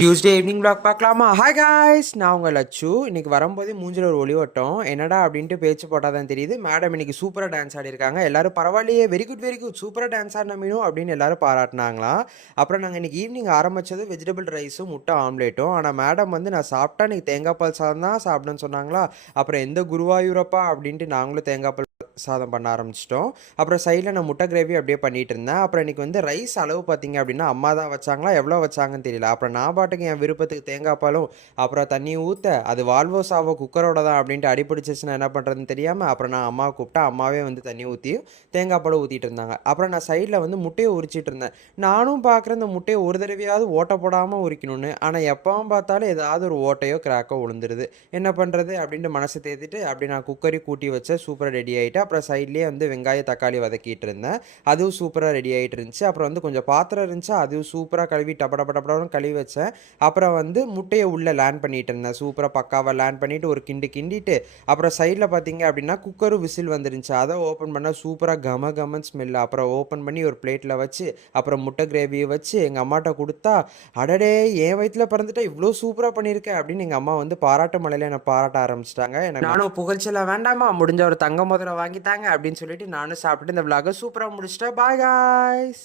Tuesday evening vlog பார்க்கலாமா? Hi guys, நான் உங்கள் லட்சு. இன்றைக்கி வரும்போதே மூஞ்சில் ஒரு ஒளி வட்டம் என்னடா அப்படின்ட்டு பேச்சு போட்டால் தான் தெரியுது. மேடம் இன்றைக்கி சூப்பராக டான்ஸ் ஆடிருக்காங்க. எல்லோரும் பரவாயில்லையே, வெரி குட் வெரி குட், சூப்பராக டான்ஸ் ஆடின மீனும் அப்படின்னு எல்லோரும் பாராட்டினாங்களாம். அப்புறம் நாங்கள் இன்றைக்கி ஈவினிங் ஆரம்பித்தது வெஜிடபிள் ரைஸும் முட்டை ஆம்லேட்டும். ஆனால் மேடம் வந்து நான் சாப்பிட்டா இன்றைக்கி தேங்காய் பால் சாதம் தான் சாப்பிடுன்னு சொன்னாங்களா. அப்புறம் எந்த குருவாயூரப்பா அப்படின்ட்டு நாங்களும் தேங்காய் பால் சாதம் பண்ண ஆரம்பிச்சிட்டோம். அப்புறம் சைடில் நான் முட்டை கிரேவி அப்படியே பண்ணிட்டு இருந்தேன். அப்புறம் இன்றைக்கி வந்து ரைஸ் அளவு பார்த்தீங்க அப்படின்னா அம்மா தான் வச்சாங்களா, எவ்வளோ வச்சாங்கன்னு தெரியல. அப்புறம் நான் பாட்டுக்கு என் விருப்பத்துக்கு தேங்காய் பாலும் அப்புறம் தண்ணி ஊற்ற அது வால்வோ சாவோ குக்கரோட தான் அப்படின்ட்டு அடிப்பிடிச்சிச்சுன்னா என்ன பண்ணுறதுன்னு தெரியாமல் அப்புறம் நான் அம்மாவை கூப்பிட்டா அம்மாவே வந்து தண்ணி ஊற்றி தேங்காய் பாலும் ஊற்றிட்டு இருந்தாங்க. அப்புறம் நான் சைடில் வந்து முட்டையை உரிச்சிட்டு இருந்தேன். நானும் பார்க்குறேன் இந்த முட்டையை ஒரு தடவையாவது ஓட்டை போடாமல் உரிக்கணும்னு. ஆனால் எப்பவும் பார்த்தாலும் ஏதாவது ஒரு ஓட்டையோ கிராக்கோ விழுந்துருது. என்ன பண்ணுறது அப்படின்ட்டு மனசை தேத்திட்டு அப்படி நான் குக்கரி கூட்டி வச்சேன். சூப்பராக ரெடி ஆகிட்டு அப்புறம் சைட்லேயே வந்து வெங்காயம் தக்காளி வதக்கிட்டு இருந்தேன். அதுவும் சூப்பராக ரெடி ஆகிட்டு இருந்துச்சு. அப்புறம் வந்து கொஞ்சம் பாத்திரம் இருந்துச்சு, அதுவும் சூப்பராக கழுவி டப்படப்படப்படன்னு கழுவி வச்சேன். அப்புறம் வந்து முட்டையை உள்ளே லேண்ட் பண்ணிட்டு இருந்தேன். சூப்பராக பக்காவாக லேண்ட் பண்ணிவிட்டு ஒரு கிண்டிட்டு அப்புறம் சைடில் பார்த்தீங்க அப்படின்னா குக்கரும் விசில் வந்துருந்துச்சு. அதை ஓப்பன் பண்ணால் சூப்பராக கம கமன் ஸ்மெல்லு. அப்புறம் ஓப்பன் பண்ணி ஒரு பிளேட்டில் வச்சு அப்புறம் முட்டை கிரேவியை வச்சு எங்கள் அம்மாட்ட கொடுத்தா, அடடே என் வயிற்றில் பிறந்துட்டா இவ்வளோ சூப்பராக பண்ணியிருக்கேன் அப்படின்னு எங்கள் அம்மா வந்து பாராட்டு மலையில் என்னை பாராட்ட ஆரம்பிச்சிட்டாங்க. எனக்கு நானும் புகழ்ச்சியெல்லாம் வேண்டாமா, முடிஞ்ச ஒரு தங்க மோதிரம் வாங்கித்தாங்க அப்படின்னு சொல்லிட்டு நானும் சாப்பிட்டுட்டு இந்த விலாகை சூப்பராக முடிச்சிட்டேன். Bye guys.